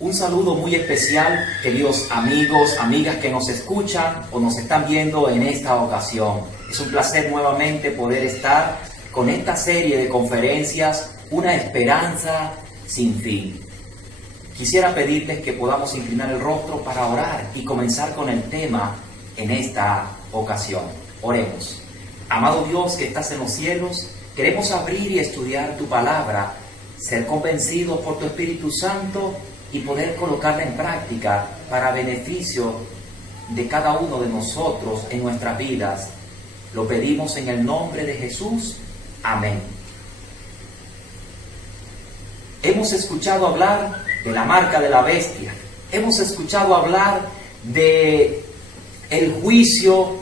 Un saludo muy especial, queridos amigos, amigas que nos escuchan o nos están viendo en esta ocasión. Es un placer nuevamente poder estar con esta serie de conferencias, Una esperanza sin fin. Quisiera pedirles que podamos inclinar el rostro para orar y comenzar con el tema en esta ocasión. Oremos. Amado Dios que estás en los cielos, queremos abrir y estudiar tu palabra, ser convencidos por tu Espíritu Santo y poder colocarla en práctica para beneficio de cada uno de nosotros en nuestras vidas. Lo pedimos en el nombre de Jesús. Amén. Hemos escuchado hablar de la marca de la bestia. Hemos escuchado hablar de el juicio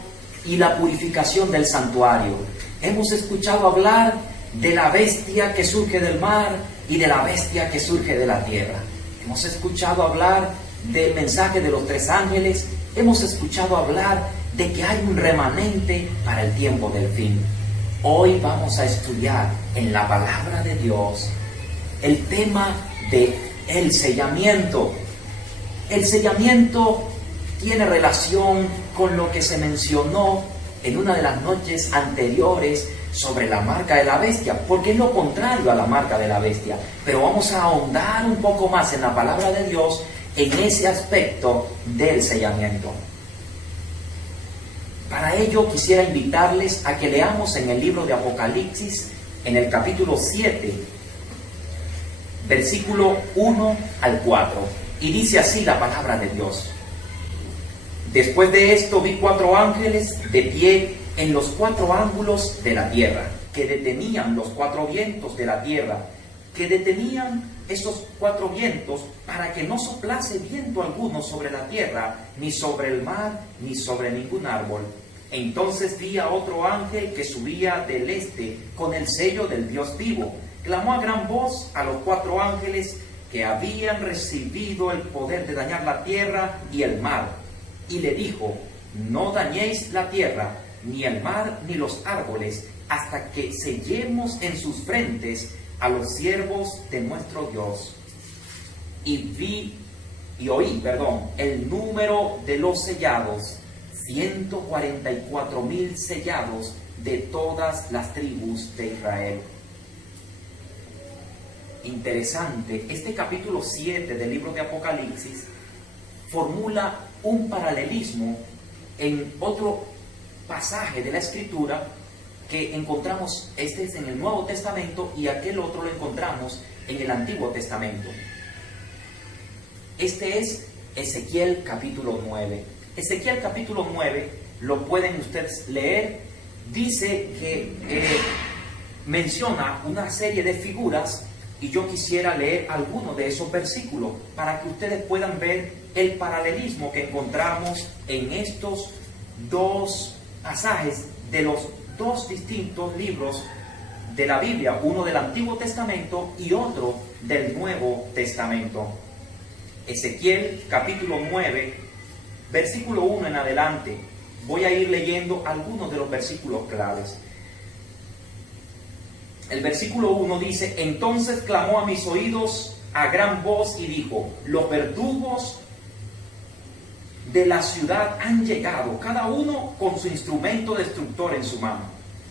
y la purificación del santuario. Hemos escuchado hablar de la bestia que surge del mar y de la bestia que surge de la tierra. Hemos escuchado hablar del mensaje de los 3 ángeles. Hemos escuchado hablar de que hay un remanente para el tiempo del fin. Hoy vamos a estudiar en la palabra de Dios el tema de el sellamiento. El sellamiento tiene relación con lo que se mencionó en una de las noches anteriores sobre la marca de la bestia, porque es lo contrario a la marca de la bestia. Pero vamos a ahondar un poco más en la palabra de Dios en ese aspecto del sellamiento. Para ello quisiera invitarles a que leamos en el libro de Apocalipsis, en el capítulo 7, versículo 1 al 4. Y dice así la palabra de Dios. Después de esto vi 4 ángeles de pie en los 4 ángulos de la tierra, que detenían los 4 vientos de la tierra, que detenían esos 4 vientos para que no soplase viento alguno sobre la tierra, ni sobre el mar, ni sobre ningún árbol. Entonces vi a otro ángel que subía del este con el sello del Dios vivo. Clamó a gran voz a los 4 ángeles que habían recibido el poder de dañar la tierra y el mar, y le dijo: no dañéis la tierra, ni el mar, ni los árboles, hasta que sellemos en sus frentes a los siervos de nuestro Dios. Y oí el número de los sellados, 144,000 sellados de todas las tribus de Israel. Interesante, este capítulo 7 del libro de Apocalipsis formula un paralelismo en otro pasaje de la Escritura que encontramos. Este es en el Nuevo Testamento y aquel otro lo encontramos en el Antiguo Testamento. Este es Ezequiel capítulo 9. Ezequiel capítulo 9, lo pueden ustedes leer. Dice que menciona una serie de figuras, y yo quisiera leer algunos de esos versículos para que ustedes puedan ver el paralelismo que encontramos en estos 2 pasajes de los 2 distintos libros de la Biblia, uno del Antiguo Testamento y otro del Nuevo Testamento. Ezequiel capítulo 9, versículo 1 en adelante. Voy a ir leyendo algunos de los versículos claves. El versículo 1 dice: entonces clamó a mis oídos a gran voz y dijo: los verdugos de la ciudad han llegado, cada uno con su instrumento destructor en su mano.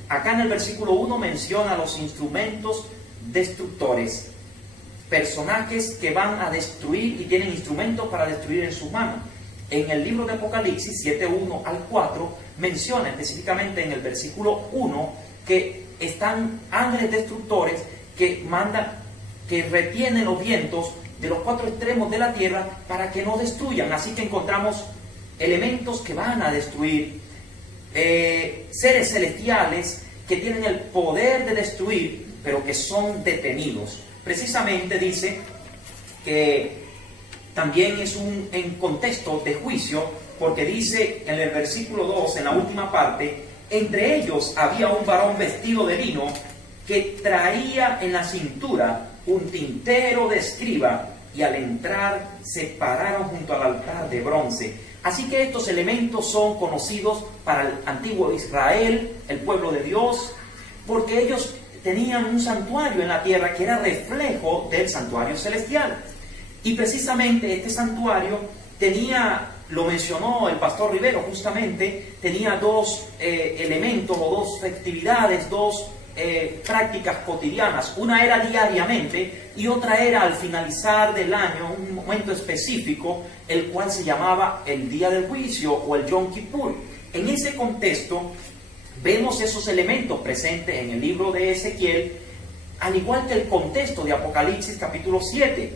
Acá en el versículo 1 menciona los instrumentos destructores, personajes que van a destruir y tienen instrumentos para destruir en su mano. En el libro de Apocalipsis 7:1 al 4 menciona específicamente en el versículo 1 que están ángeles destructores que retienen los vientos de los 4 extremos de la tierra para que no destruyan. Así que encontramos elementos que van a destruir, seres celestiales que tienen el poder de destruir, pero que son detenidos. Precisamente dice que también es en contexto de juicio, porque dice en el versículo 2, en la última parte: entre ellos había un varón vestido de lino que traía en la cintura un tintero de escriba, y al entrar se pararon junto al altar de bronce. Así que estos elementos son conocidos para el antiguo Israel, el pueblo de Dios, porque ellos tenían un santuario en la tierra que era reflejo del santuario celestial. Y precisamente este santuario tenía, lo mencionó el pastor Rivero justamente, tenía dos elementos o dos festividades, dos prácticas cotidianas. Una era diariamente y otra era al finalizar del año, un momento específico, el cual se llamaba el Día del Juicio o el Yom Kippur. En ese contexto vemos esos elementos presentes en el libro de Ezequiel, al igual que el contexto de Apocalipsis capítulo 7,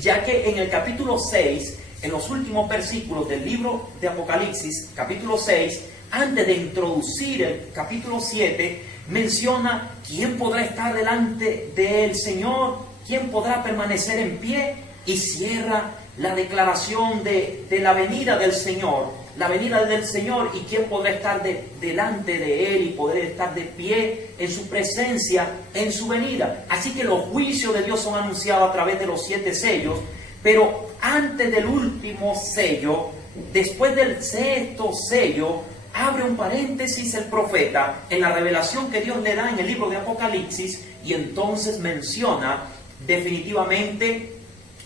ya que en el capítulo 6, en los últimos versículos del libro de Apocalipsis capítulo 6, antes de introducir el capítulo 7, menciona quién podrá estar delante del Señor, quién podrá permanecer en pie, y cierra la declaración de la venida del Señor, la venida del Señor, y quién podrá estar delante de Él y poder estar de pie en su presencia, en su venida. Así que los juicios de Dios son anunciados a través de los 7 sellos, pero antes del último sello, después del 6º sello, abre un paréntesis el profeta en la revelación que Dios le da en el libro de Apocalipsis, y entonces menciona definitivamente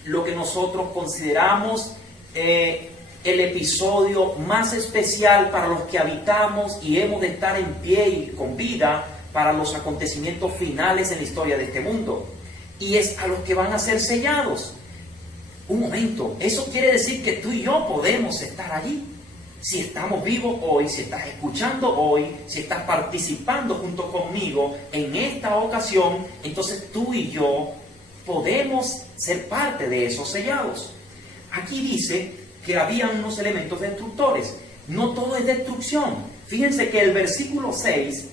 lo que nosotros consideramos el episodio más especial para los que habitamos y hemos de estar en pie y con vida para los acontecimientos finales en la historia de este mundo, y es a los que van a ser sellados. Un momento, eso quiere decir que tú y yo podemos estar allí. Si estamos vivos hoy, si estás escuchando hoy, si estás participando junto conmigo en esta ocasión, entonces tú y yo podemos ser parte de esos sellados. Aquí dice que había unos elementos destructores. No todo es destrucción. Fíjense que el versículo 6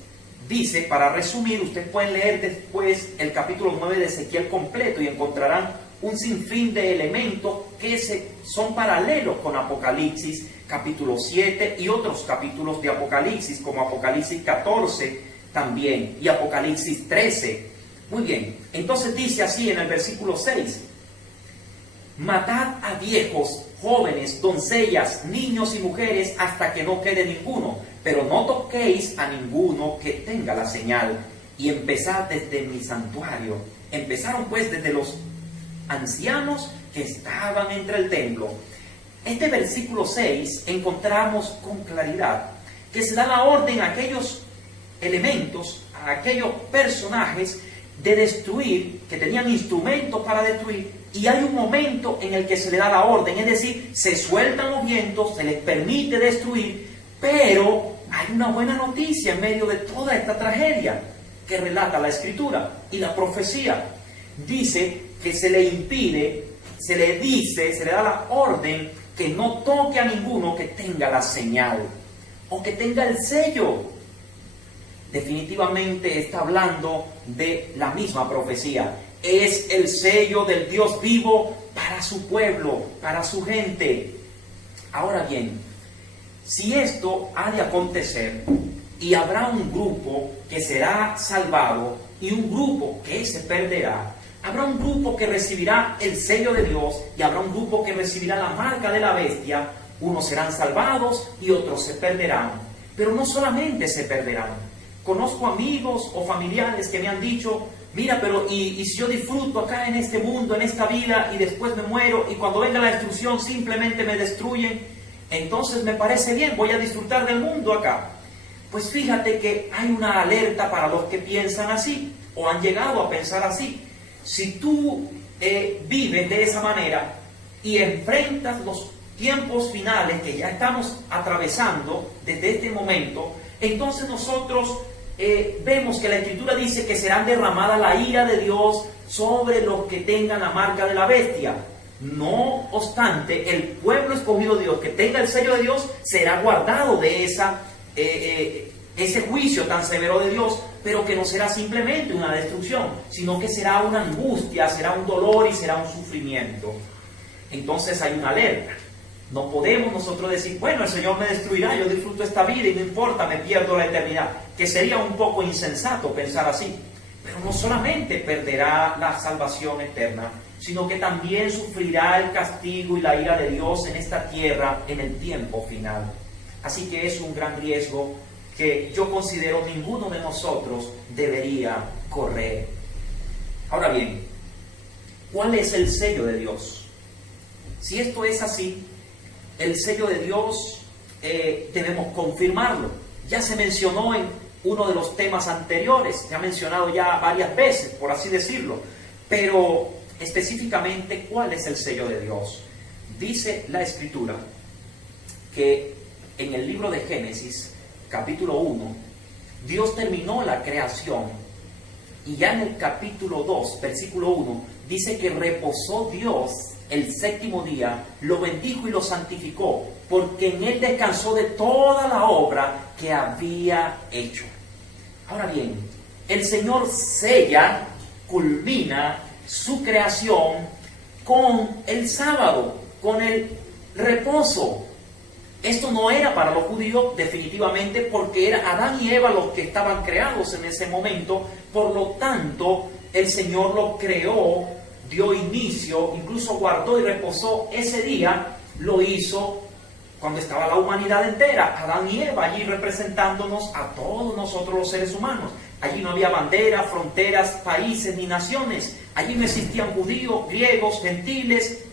dice, para resumir, ustedes pueden leer después el capítulo 9 de Ezequiel completo y encontrarán un sinfín de elementos que son paralelos con Apocalipsis capítulo 7 y otros capítulos de Apocalipsis, como Apocalipsis 14 también y Apocalipsis 13. Muy bien, entonces dice así en el versículo 6: matad a viejos, jóvenes, doncellas, niños y mujeres hasta que no quede ninguno, pero no toquéis a ninguno que tenga la señal, y empezad desde mi santuario. Empezaron pues desde los ancianos que estaban entre el templo. Este versículo 6 encontramos con claridad que se da la orden a aquellos elementos, a aquellos personajes de destruir, que tenían instrumentos para destruir, y hay un momento en el que se le da la orden, es decir, se sueltan los vientos, se les permite destruir, pero hay una buena noticia en medio de toda esta tragedia que relata la Escritura y la profecía. Dice que se le impide, se le dice, se le da la orden que no toque a ninguno que tenga la señal o que tenga el sello. Definitivamente está hablando de la misma profecía. Es el sello del Dios vivo para su pueblo, para su gente. Ahora bien, si esto ha de acontecer y habrá un grupo que será salvado y un grupo que se perderá, habrá un grupo que recibirá el sello de Dios y habrá un grupo que recibirá la marca de la bestia. Unos serán salvados y otros se perderán. Pero no solamente se perderán. Conozco amigos o familiares que me han dicho: mira, pero y si yo disfruto acá en este mundo, en esta vida, y después me muero, y cuando venga la destrucción simplemente me destruyen, entonces me parece bien, voy a disfrutar del mundo acá. Pues fíjate que hay una alerta para los que piensan así, o han llegado a pensar así. Si tú vives de esa manera y enfrentas los tiempos finales que ya estamos atravesando desde este momento, entonces nosotros vemos que la Escritura dice que será derramada la ira de Dios sobre los que tengan la marca de la bestia. No obstante, el pueblo escogido de Dios que tenga el sello de Dios será guardado de ese juicio tan severo de Dios, pero que no será simplemente una destrucción, sino que será una angustia, será un dolor y será un sufrimiento. Entonces hay una alerta. No podemos nosotros decir: bueno, el Señor me destruirá, yo disfruto esta vida y no importa, me pierdo la eternidad. Que sería un poco insensato pensar así. Pero no solamente perderá la salvación eterna, sino que también sufrirá el castigo y la ira de Dios en esta tierra en el tiempo final. Así que es un gran riesgo que yo considero ninguno de nosotros debería correr. Ahora bien, ¿cuál es el sello de Dios? Si esto es así, el sello de Dios debemos confirmarlo. Ya se mencionó en uno de los temas anteriores, se ha mencionado ya varias veces, por así decirlo, pero específicamente, ¿cuál es el sello de Dios? Dice la Escritura que en el libro de Génesis, capítulo 1, Dios terminó la creación y ya en el capítulo 2, versículo 1, dice que reposó Dios el séptimo día, lo bendijo y lo santificó, porque en él descansó de toda la obra que había hecho. Ahora bien, el Señor sella, culmina su creación con el sábado, con el reposo. Esto no era para los judíos definitivamente, porque era Adán y Eva los que estaban creados en ese momento. Por lo tanto, el Señor los creó, dio inicio, incluso guardó y reposó ese día. Lo hizo cuando estaba la humanidad entera, Adán y Eva, allí representándonos a todos nosotros los seres humanos. Allí no había banderas, fronteras, países ni naciones. Allí no existían judíos, griegos, gentiles,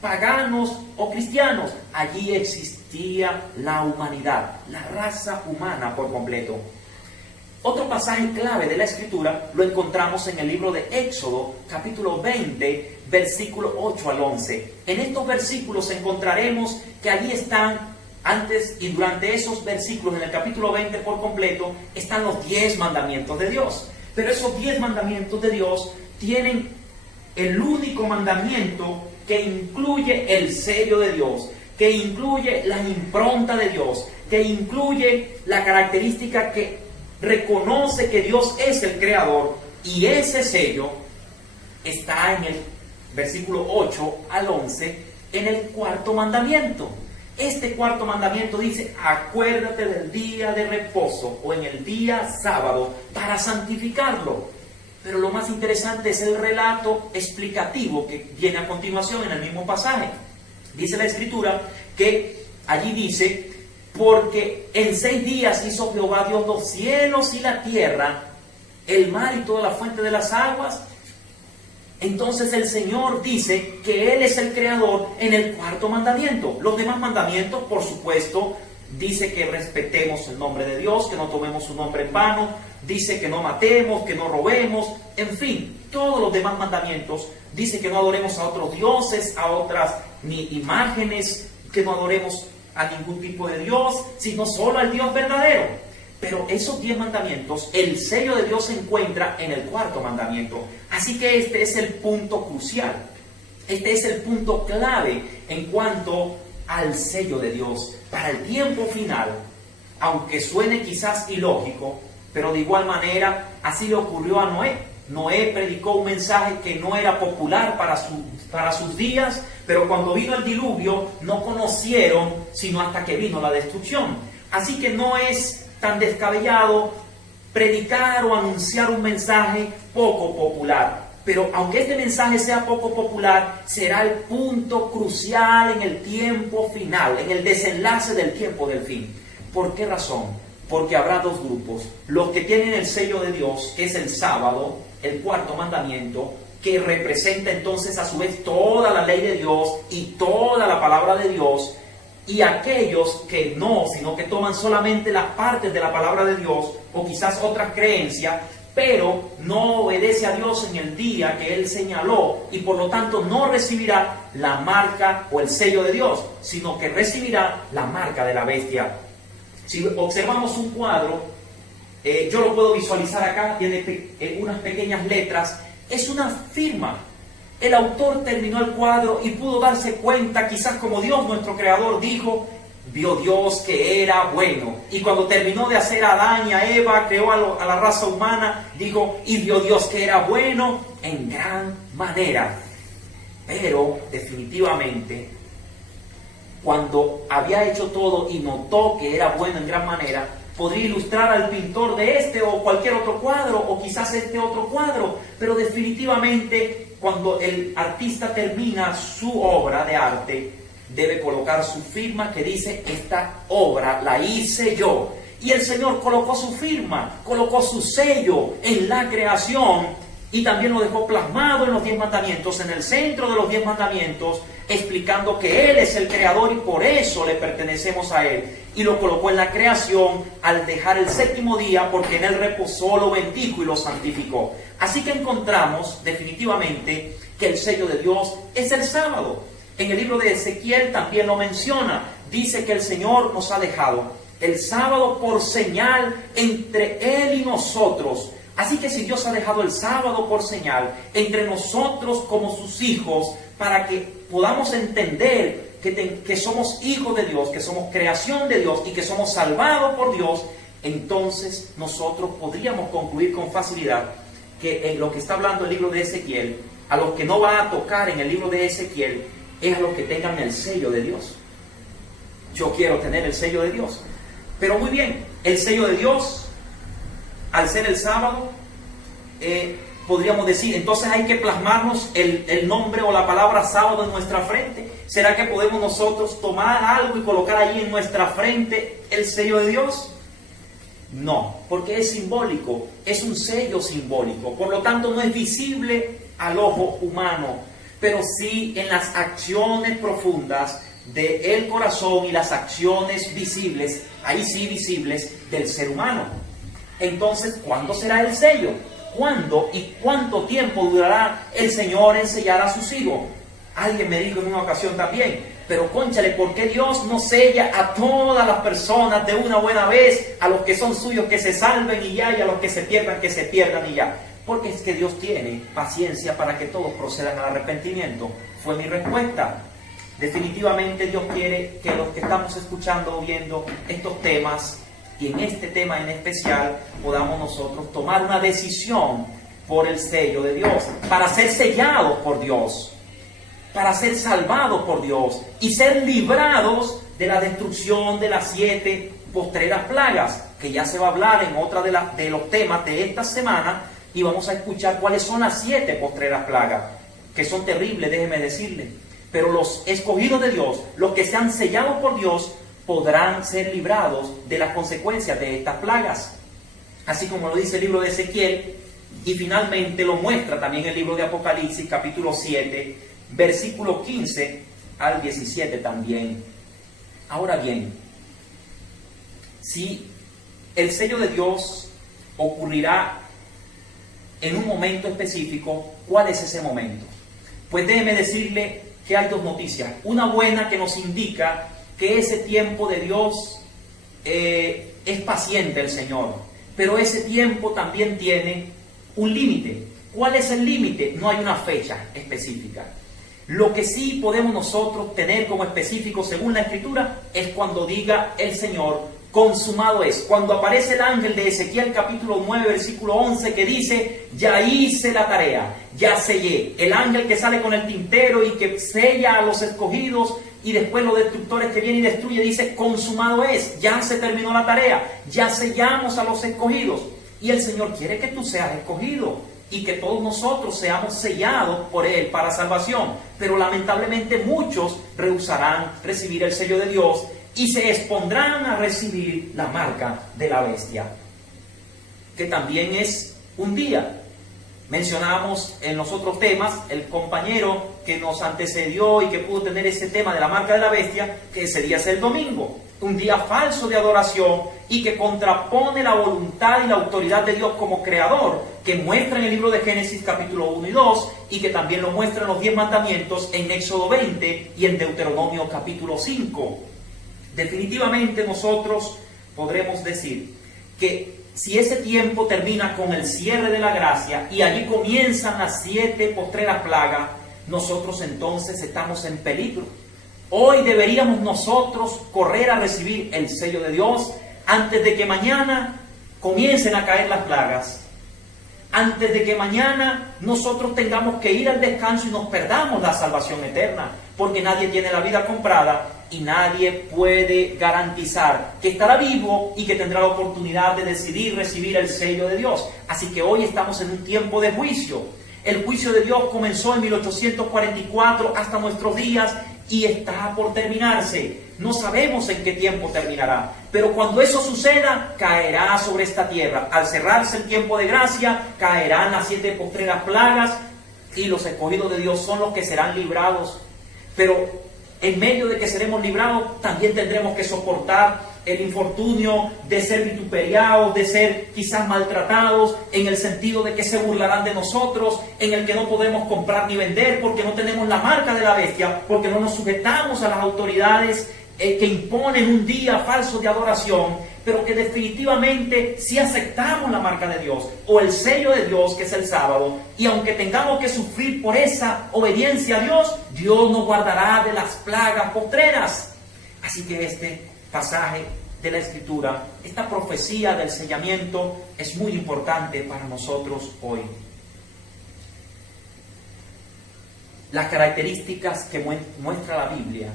paganos o cristianos. Allí existía la humanidad, la raza humana por completo. Otro pasaje clave de la Escritura lo encontramos en el libro de Éxodo, capítulo 20, versículo 8 al 11. En estos versículos encontraremos que allí están, antes y durante esos versículos, en el capítulo 20 por completo, están los 10 mandamientos de Dios. Pero esos 10 mandamientos de Dios tienen el único mandamiento que incluye el sello de Dios, que incluye la impronta de Dios, que incluye la característica que reconoce que Dios es el creador, y ese sello está en el versículo 8 al 11, en el cuarto mandamiento. Este cuarto mandamiento dice: acuérdate del día de reposo, o en el día sábado, para santificarlo. Pero lo más interesante es el relato explicativo que viene a continuación en el mismo pasaje. Dice la Escritura que allí dice: porque en 6 días hizo Jehová Dios los cielos y la tierra, el mar y toda la fuente de las aguas. Entonces el Señor dice que Él es el creador en el cuarto mandamiento. Los demás mandamientos, por supuesto, dice que respetemos el nombre de Dios, que no tomemos su nombre en vano, dice que no matemos, que no robemos, en fin, todos los demás mandamientos. Dice que no adoremos a otros dioses, a otras ni imágenes, que no adoremos a ningún tipo de Dios, sino solo al Dios verdadero. Pero esos 10 mandamientos, el sello de Dios se encuentra en el cuarto mandamiento. Así que este es el punto crucial. Este es el punto clave en cuanto al sello de Dios para el tiempo final. Aunque suene quizás ilógico, pero de igual manera así le ocurrió a Noé. Noé predicó un mensaje que no era popular para sus días, pero cuando vino el diluvio no conocieron sino hasta que vino la destrucción. Así que no es tan descabellado predicar o anunciar un mensaje poco popular. Pero aunque este mensaje sea poco popular, será el punto crucial en el tiempo final, en el desenlace del tiempo del fin. ¿Por qué razón? Porque habrá dos grupos: los que tienen el sello de Dios, que es el sábado, el cuarto mandamiento, que representa entonces a su vez toda la ley de Dios y toda la palabra de Dios, y aquellos que no, sino que toman solamente las partes de la palabra de Dios, o quizás otras creencias, pero no obedece a Dios en el día que Él señaló, y por lo tanto no recibirá la marca o el sello de Dios, sino que recibirá la marca de la bestia. Si observamos un cuadro, yo lo puedo visualizar acá, tiene unas pequeñas letras, es una firma. El autor terminó el cuadro y pudo darse cuenta, quizás como Dios, nuestro creador, dijo: vio Dios que era bueno. Y cuando terminó de hacer a Adán y a Eva, creó a la raza humana, dijo: y vio Dios que era bueno en gran manera. Pero definitivamente, cuando había hecho todo y notó que era bueno en gran manera, podría ilustrar al pintor de este o cualquier otro cuadro, o quizás este otro cuadro, pero definitivamente cuando el artista termina su obra de arte, debe colocar su firma que dice: esta obra la hice yo. Y el Señor colocó su firma, colocó su sello en la creación, Y también lo dejó plasmado en los 10 mandamientos, en el centro de los 10 mandamientos, explicando que Él es el creador y por eso le pertenecemos a Él. Y lo colocó en la creación al dejar el séptimo día, porque en Él reposó, lo bendijo y lo santificó. Así que encontramos definitivamente que el sello de Dios es el sábado. En el libro de Ezequiel también lo menciona. Dice que el Señor nos ha dejado el sábado por señal entre Él y nosotros. Así que si Dios ha dejado el sábado por señal entre nosotros como sus hijos, para que podamos entender que somos hijos de Dios, que somos creación de Dios y que somos salvados por Dios, entonces nosotros podríamos concluir con facilidad que en lo que está hablando el libro de Ezequiel, a los que no va a tocar en el libro de Ezequiel, es a los que tengan el sello de Dios. Yo quiero tener el sello de Dios. Pero muy bien, el sello de Dios, al ser el sábado, podríamos decir, entonces hay que plasmarnos el nombre o la palabra sábado en nuestra frente. ¿Será que podemos nosotros tomar algo y colocar allí en nuestra frente el sello de Dios? No, porque es simbólico, es un sello simbólico, por lo tanto no es visible al ojo humano, pero sí en las acciones profundas del corazón y las acciones visibles, ahí sí visibles, del ser humano. Entonces, ¿cuándo será el sello? ¿Cuándo y cuánto tiempo durará el Señor en sellar a sus hijos? Alguien me dijo en una ocasión también, pero cónchale, ¿por qué Dios no sella a todas las personas de una buena vez? A los que son suyos que se salven y ya, y a los que se pierdan y ya. Porque es que Dios tiene paciencia para que todos procedan al arrepentimiento. Fue mi respuesta. Definitivamente Dios quiere que los que estamos escuchando o viendo estos temas, y en este tema en especial, podamos nosotros tomar una decisión por el sello de Dios, para ser sellados por Dios, para ser salvados por Dios y ser librados de la destrucción de las 7 postreras plagas, que ya se va a hablar en otra de los temas de esta semana, y vamos a escuchar cuáles son las 7 postreras plagas, que son terribles, déjeme decirle. Pero los escogidos de Dios, los que sean sellados por Dios, podrán ser librados de las consecuencias de estas plagas. Así como lo dice el libro de Ezequiel, y finalmente lo muestra también el libro de Apocalipsis, capítulo 7, versículo 15 al 17 también. Ahora bien, si el sello de Dios ocurrirá en un momento específico, ¿cuál es ese momento? Pues déjeme decirle que hay 2 noticias. Una buena, que nos indica que ese tiempo de Dios es paciente el Señor, pero ese tiempo también tiene un límite. ¿Cuál es el límite? No hay una fecha específica. Lo que sí podemos nosotros tener como específico según la Escritura es cuando diga el Señor, consumado es. Cuando aparece el ángel de Ezequiel capítulo 9 versículo 11 que dice, ya hice la tarea, ya sellé. El ángel que sale con el tintero y que sella a los escogidos, y después los destructores que vienen y destruye, dice, consumado es, ya se terminó la tarea, ya sellamos a los escogidos. Y el Señor quiere que tú seas escogido y que todos nosotros seamos sellados por Él para salvación. Pero lamentablemente muchos rehusarán recibir el sello de Dios y se expondrán a recibir la marca de la bestia, que también es un día. Mencionamos en los otros temas, el compañero que nos antecedió y que pudo tener ese tema de la marca de la bestia, que ese día es el domingo, un día falso de adoración y que contrapone la voluntad y la autoridad de Dios como creador, que muestra en el libro de Génesis capítulo 1 y 2 y que también lo muestra en los 10 mandamientos en Éxodo 20 y en Deuteronomio capítulo 5. Definitivamente nosotros podremos decir que si ese tiempo termina con el cierre de la gracia y allí comienzan las 7 postreras plagas, nosotros entonces estamos en peligro. Hoy deberíamos nosotros correr a recibir el sello de Dios antes de que mañana comiencen a caer las plagas, antes de que mañana nosotros tengamos que ir al descanso y nos perdamos la salvación eterna, porque nadie tiene la vida comprada y nadie puede garantizar que estará vivo y que tendrá la oportunidad de decidir recibir el sello de Dios. Así que hoy estamos en un tiempo de juicio. El juicio de Dios comenzó en 1844 hasta nuestros días y está por terminarse. no sabemos en qué tiempo terminará. Pero cuando eso suceda, caerá sobre esta tierra. Al cerrarse el tiempo de gracia, caerán las 7 postreras plagas y los escogidos de Dios son los que serán librados. Pero en medio de que seremos librados, también tendremos que soportar el infortunio de ser vituperiados, de ser quizás maltratados, en el sentido de que se burlarán de nosotros, en el que no podemos comprar ni vender porque no tenemos la marca de la bestia, porque no nos sujetamos a las autoridades que imponen un día falso de adoración, pero que definitivamente si aceptamos la marca de Dios o el sello de Dios, que es el sábado, y aunque tengamos que sufrir por esa obediencia a Dios, Dios nos guardará de las plagas postreras. Así que este pasaje de la Escritura, esta profecía del sellamiento, es muy importante para nosotros hoy. Las características que muestra la Biblia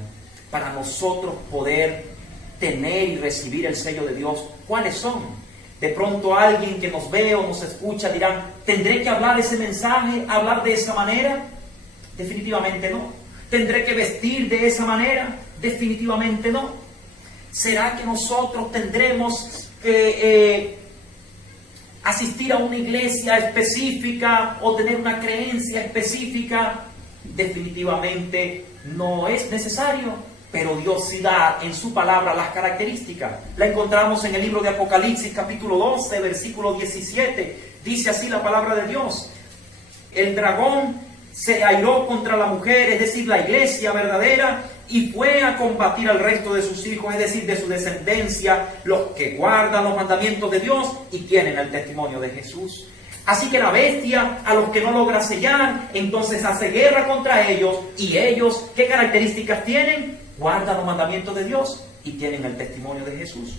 para nosotros poder tener y recibir el sello de Dios, ¿cuáles son? De pronto alguien que nos ve o nos escucha dirán, ¿tendré que hablar ese mensaje, hablar de esa manera? Definitivamente no. ¿Tendré que vestir de esa manera? Definitivamente no. ¿Será que nosotros tendremos que asistir a una iglesia específica o tener una creencia específica? Definitivamente no es necesario. Pero Dios sí da en su palabra las características. La encontramos en el libro de Apocalipsis, capítulo 12, versículo 17. Dice así la palabra de Dios: el dragón se airó contra la mujer, es decir, la iglesia verdadera, y fue a combatir al resto de sus hijos, es decir, de su descendencia, los que guardan los mandamientos de Dios y tienen el testimonio de Jesús. Así que la bestia, a los que no logra sellar, entonces hace guerra contra ellos. Y ellos, ¿qué características tienen? Guardan los mandamientos de Dios y tienen el testimonio de Jesús.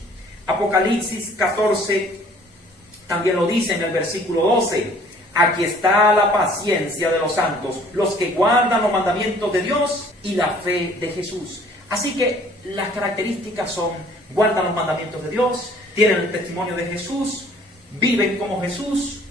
Apocalipsis 14 también lo dice en el versículo 12. Aquí está la paciencia de los santos, los que guardan los mandamientos de Dios y la fe de Jesús. Así que las características son: guardan los mandamientos de Dios, tienen el testimonio de Jesús, viven como Jesús,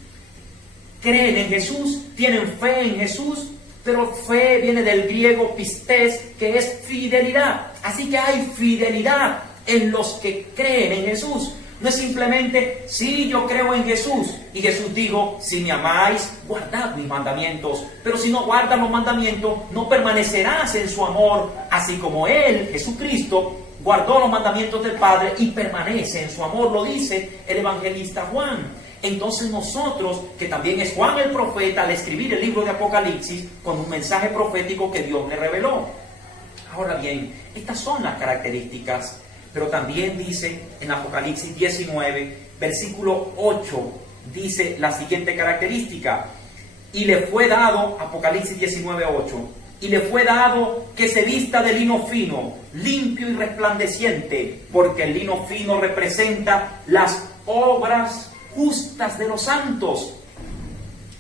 creen en Jesús, tienen fe en Jesús. Pero fe viene del griego pistes, que es fidelidad. Así que hay fidelidad en los que creen en Jesús. No es simplemente, sí, yo creo en Jesús. Y Jesús dijo, si me amáis, guardad mis mandamientos. Pero si no guardas los mandamientos, no permanecerás en su amor. Así como Él, Jesucristo, guardó los mandamientos del Padre y permanece en su amor. Lo dice el evangelista Juan. Entonces nosotros, que también es Juan el profeta, al escribir el libro de Apocalipsis, con un mensaje profético que Dios le reveló. Ahora bien, estas son las características, pero también dice en Apocalipsis 19, versículo 8, dice la siguiente característica: y le fue dado, Apocalipsis 19, 8, y le fue dado que se vista de lino fino, limpio y resplandeciente, porque el lino fino representa las obras justas de los santos.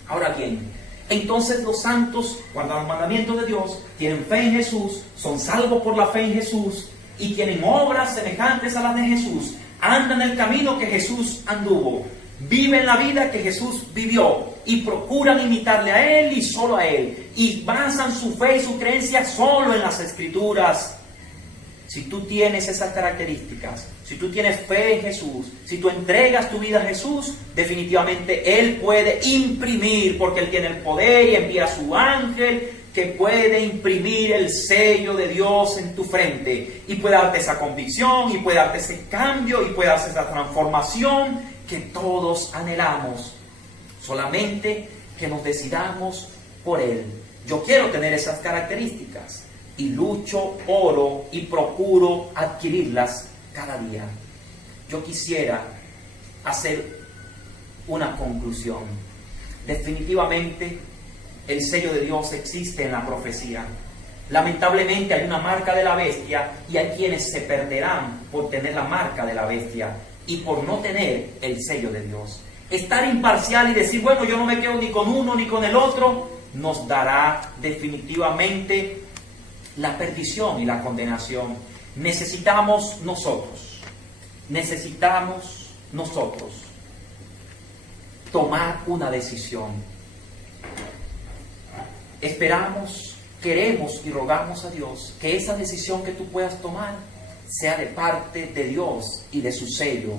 Ahora bien, entonces los santos guardan los mandamientos de Dios, tienen fe en Jesús, son salvos por la fe en Jesús y tienen obras semejantes a las de Jesús, andan el camino que Jesús anduvo, viven la vida que Jesús vivió y procuran imitarle a Él y solo a Él, y basan su fe y su creencia solo en las Escrituras. Si tú tienes esas características, si tú tienes fe en Jesús, si tú entregas tu vida a Jesús, definitivamente Él puede imprimir, porque Él tiene el poder y envía a su ángel que puede imprimir el sello de Dios en tu frente y puede darte esa convicción y puede darte ese cambio y puede darte esa transformación que todos anhelamos. Solamente que nos decidamos por Él. Yo quiero tener esas características. Y lucho, oro y procuro adquirirlas cada día. Yo quisiera hacer una conclusión. Definitivamente el sello de Dios existe en la profecía. Lamentablemente hay una marca de la bestia y hay quienes se perderán por tener la marca de la bestia y por no tener el sello de Dios. Estar imparcial y decir, bueno, yo no me quedo ni con uno ni con el otro, nos dará definitivamente la perdición y la condenación. Necesitamos nosotros tomar una decisión. Esperamos, queremos y rogamos a Dios que esa decisión que tú puedas tomar sea de parte de Dios y de su sello,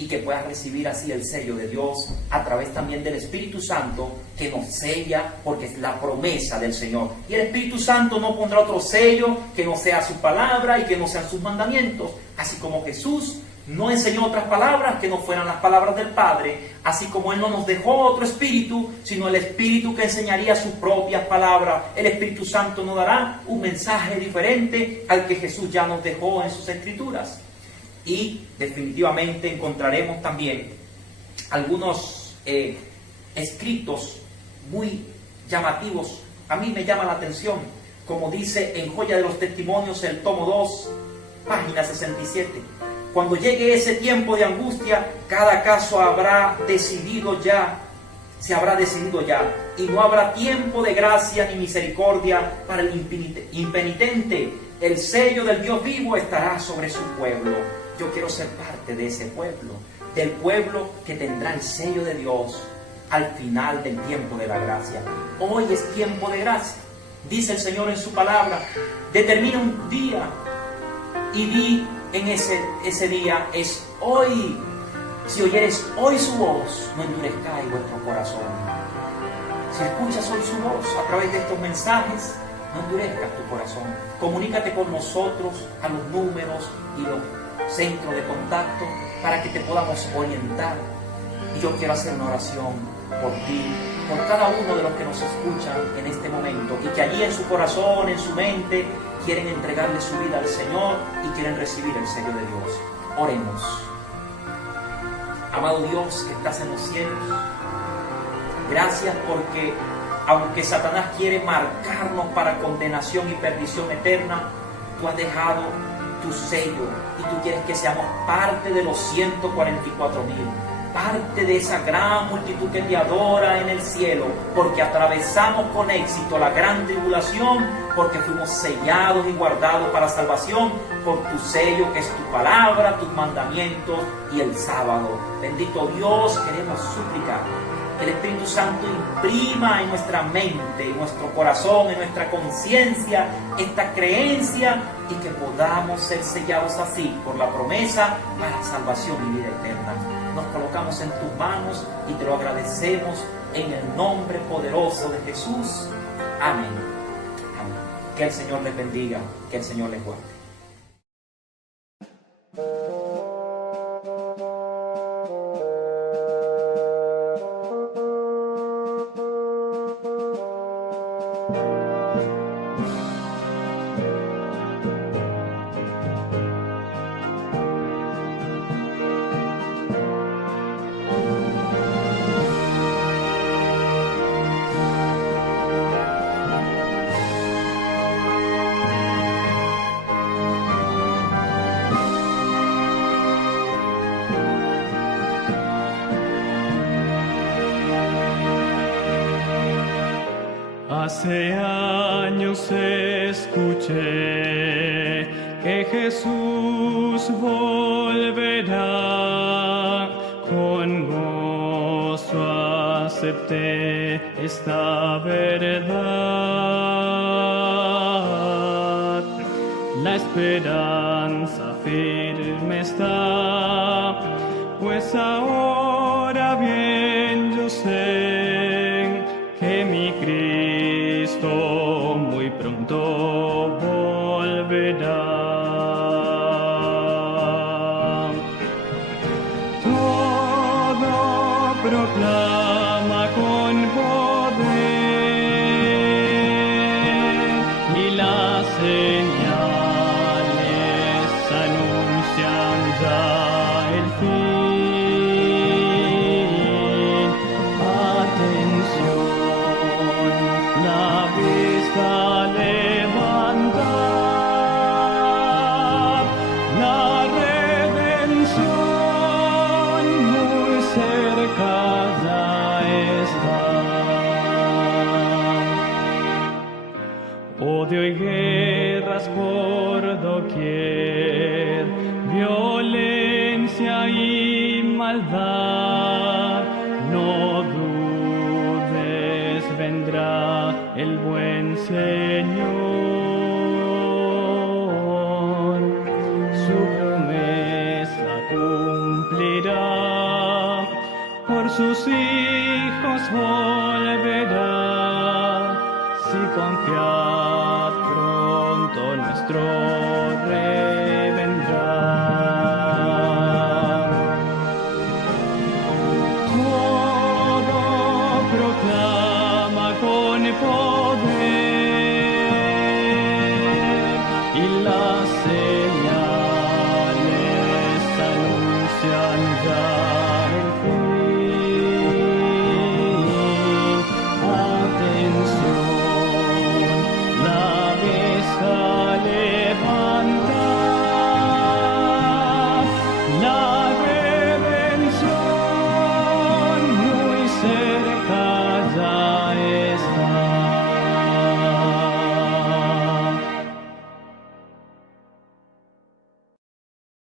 y que puedas recibir así el sello de Dios a través también del Espíritu Santo que nos sella, porque es la promesa del Señor. Y el Espíritu Santo no pondrá otro sello que no sea su palabra y que no sean sus mandamientos, así como Jesús no enseñó otras palabras que no fueran las palabras del Padre, así como Él no nos dejó otro espíritu, sino el Espíritu que enseñaría sus propias palabras. El Espíritu Santo nos dará un mensaje diferente al que Jesús ya nos dejó en sus Escrituras. Y definitivamente encontraremos también algunos escritos muy llamativos. A mí me llama la atención, como dice en Joya de los Testimonios, el tomo 2, página 67. Cuando llegue ese tiempo de angustia, cada caso se habrá decidido ya, y no habrá tiempo de gracia ni misericordia para el impenitente. El sello del Dios vivo estará sobre su pueblo. Yo quiero ser parte de ese pueblo, del pueblo que tendrá el sello de Dios al final del tiempo de la gracia. Hoy es tiempo de gracia. Dice el Señor en su palabra, determina un día y di en ese día, es hoy. Si oyeres hoy su voz, no endurezcáis vuestro corazón. Si escuchas hoy su voz a través de estos mensajes, no endurezcas tu corazón. Comunícate con nosotros a los números y los centros de contacto para que te podamos orientar. Y yo quiero hacer una oración por ti, por cada uno de los que nos escuchan en este momento y que allí en su corazón, en su mente, quieren entregarle su vida al Señor y quieren recibir el sello de Dios. Oremos. Amado Dios que estás en los cielos, gracias porque aunque Satanás quiere marcarnos para condenación y perdición eterna, tú has dejado tu sello y tú quieres que seamos parte de los 144,000, parte de esa gran multitud que te adora en el cielo, porque atravesamos con éxito la gran tribulación, porque fuimos sellados y guardados para salvación por tu sello que es tu palabra, tus mandamientos y el sábado. Bendito Dios, queremos suplicar que el Espíritu Santo imprima en nuestra mente, en nuestro corazón, en nuestra conciencia esta creencia y que podamos ser sellados así por la promesa para salvación y vida eterna. Nos colocamos en tus manos y te lo agradecemos en el nombre poderoso de Jesús. Amén. Amén. Que el Señor les bendiga, que el Señor les guarde. Hace años escuché que Jesús volverá, con gozo acepté esta verdad. La esperanza firme está, pues ahora bien yo sé que mi Cristo muy pronto volverá. Todo proclama con poder y las señales anuncian ya el fin. Atención, la vista levantad, la redención muy cerca ya está. Odio y guerras por doquier, violencia y maldad, no dudes, vendrá el buen Señor. sus hijos volverá. Si confiad pronto nuestro Rey.